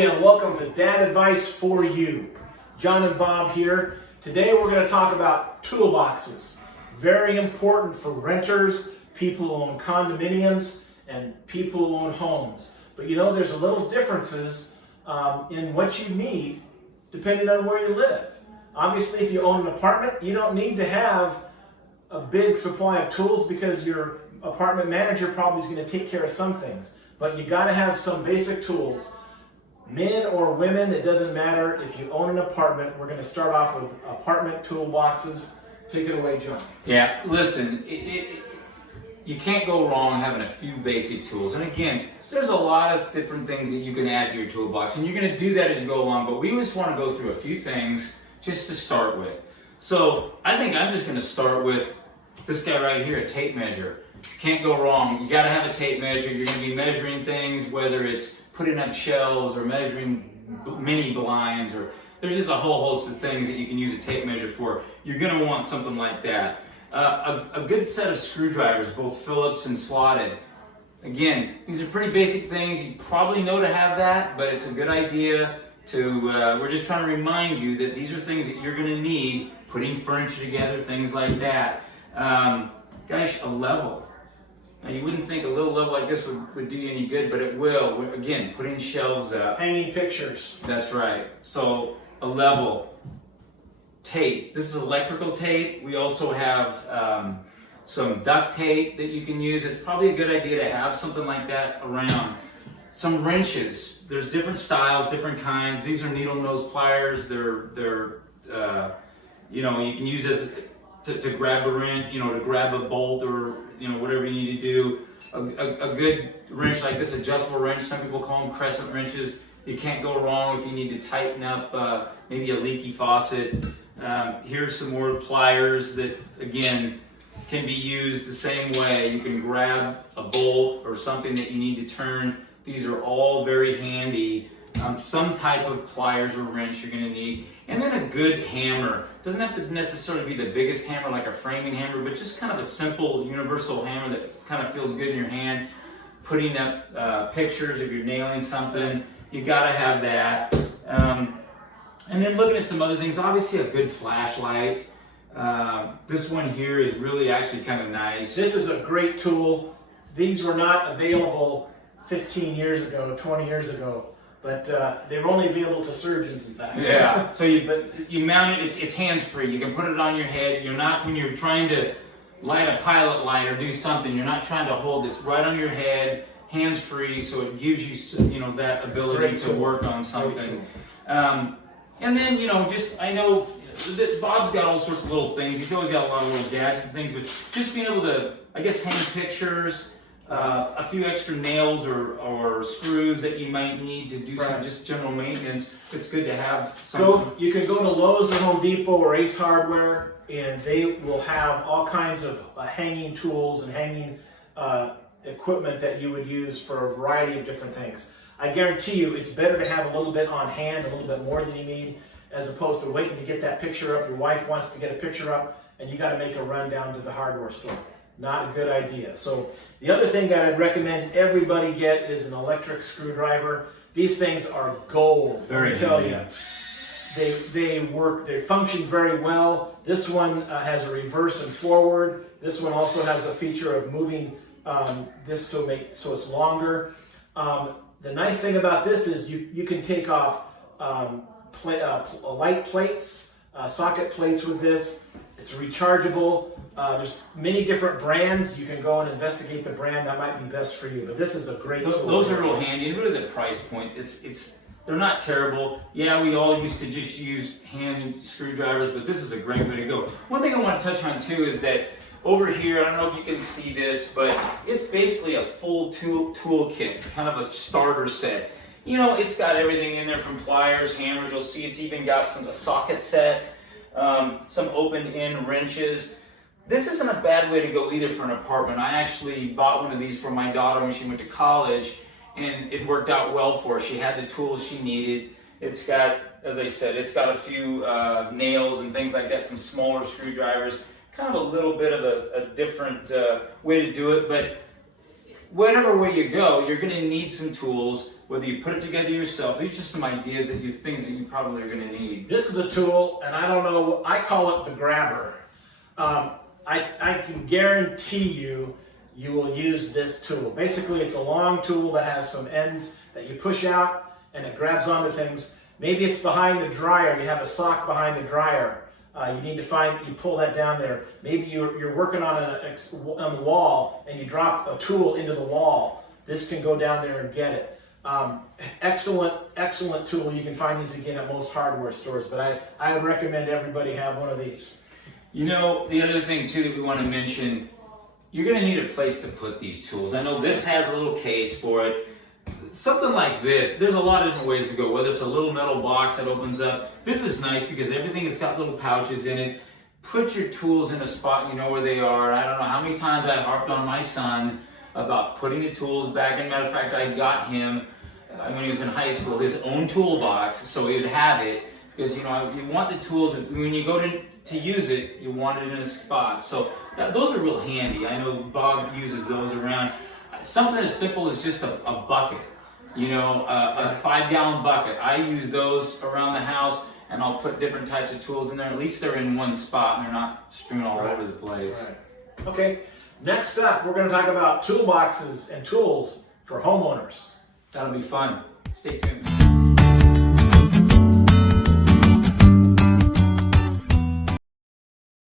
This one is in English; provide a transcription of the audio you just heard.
again, welcome to Dad Advice for You. John and Bob here. Today we're going to talk about toolboxes. Very important for renters, people who own condominiums, and people who own homes. But you know, there's a little differences in what you need depending on where you live. Obviously, if you own an apartment, you don't need to have a big supply of tools because your apartment manager probably is going to take care of some things. But you got to have some basic tools. Men or women, it doesn't matter. If you own an apartment, we're going to start off with apartment toolboxes. Take it away, John. Yeah, listen, you can't go wrong having a few basic tools. And again, there's a lot of different things that you can add to your toolbox, and you're going to do that as you go along. But we just want to go through a few things just to start with. So I think I'm just going to start with this guy right here, a tape measure. Can't go wrong. You got to have a tape measure. You're going to be measuring things, whether it's putting up shelves or measuring mini blinds, or there's just a whole host of things that you can use a tape measure for. You're going to want something like that. A good set of screwdrivers, both Phillips and slotted. Again, these are pretty basic things. You probably know to have that, but it's a good idea to, we're just trying to remind you that these are things that you're going to need, putting furniture together, things like that. Gosh, a level. Now, you wouldn't think a little level like this would do you any good, but it will. Again, putting shelves up. Hanging pictures. That's right. So, a level. Tape. This is electrical tape. We also have some duct tape that you can use. It's probably a good idea to have something like that around. Some wrenches. There's different styles, different kinds. These are needle nose pliers. They're you know, you can use this to grab a wrench, you know, to grab a bolt or, you know, whatever you need to do. A good wrench like this, adjustable wrench, some people call them crescent wrenches. You can't go wrong if you need to tighten up maybe a leaky faucet. Here's some more pliers that, again, can be used the same way. You can grab a bolt or something that you need to turn. These are all very handy. Some type of pliers or wrench you're going to need. And then a good hammer. Doesn't have to necessarily be the biggest hammer like a framing hammer, but just kind of a simple universal hammer that kind of feels good in your hand. Putting up pictures, if you're nailing something, you got to have that. And then looking at some other things, obviously a good flashlight. This one here is really actually kind of nice. This is a great tool. These were not available 15 years ago, 20 years ago. But they were only available to surgeons, in fact. Yeah. So you mount it. It's hands-free. You can put it on your head. You're not, when you're trying to light a pilot light or do something, you're not trying to hold it. It's right on your head, hands-free. So it gives you, that ability to work on something. And then, just I know that Bob's got all sorts of little things. He's always got a lot of little gadgets and things. But just being able to, I guess, hang pictures. A few extra nails or screws that you might need to do some just general maintenance. It's good to have something. You can go to Lowe's or Home Depot or Ace Hardware, and they will have all kinds of hanging tools and hanging equipment that you would use for a variety of different things. I guarantee you it's better to have a little bit on hand, a little bit more than you need, as opposed to waiting to get that picture up. Your wife wants to get a picture up, and you got to make a run down to the hardware store. Not a good idea. So the other thing that I'd recommend everybody get is an electric screwdriver. These things are gold. Let me tell you. They work. They function very well. This one has a reverse and forward. This one also has a feature of moving this so it's longer. The nice thing about this is you can take off light plates, socket plates with this. It's rechargeable. There's many different brands. You can go and investigate the brand that might be best for you. But this is a great tool. Those are real handy. And really the price point, they're not terrible. Yeah, we all used to just use hand screwdrivers, but this is a great way to go. One thing I want to touch on too is that over here, I don't know if you can see this, but it's basically a full tool kit, kind of a starter set. It's got everything in there from pliers, hammers. You'll see it's even got a socket set, some open-end wrenches. This isn't a bad way to go either for an apartment. I actually bought one of these for my daughter when she went to college, and it worked out well for her. She had the tools she needed. It's got, as I said, it's got a few nails and things like that, some smaller screwdrivers, kind of a little bit of a different way to do it, but whatever way you go, you're going to need some tools, whether you put it together yourself. These are just some ideas that things that you probably are going to need. This is a tool, and I don't know, I call it the grabber. I can guarantee you will use this tool. Basically, it's a long tool that has some ends that you push out and it grabs onto things. Maybe it's behind the dryer. You have a sock behind the dryer. You need to you pull that down there. Maybe you're working on the wall and you drop a tool into the wall. This can go down there and get it. Excellent tool. You can find these again at most hardware stores, but I would recommend everybody have one of these. You know, the other thing too that we want to mention, you're going to need a place to put these tools. I know this has a little case for it. Something like this, there's a lot of different ways to go, whether it's a little metal box that opens up. This is nice because everything has got little pouches in it. Put your tools in a spot you know where they are. I don't know how many times I harped on my son about putting the tools back. As a matter of fact, I got him, when he was in high school, his own toolbox so he would have it. Because you want the tools, when you go to use it, you want it in a spot. So those are real handy. I know Bob uses those around. Something as simple as just a bucket. A 5-gallon bucket. I use those around the house, and I'll put different types of tools in there. At least they're in one spot and they're not strewn all over the place. Right. Okay, next up, we're going to talk about toolboxes and tools for homeowners. That'll be fun. Stay tuned.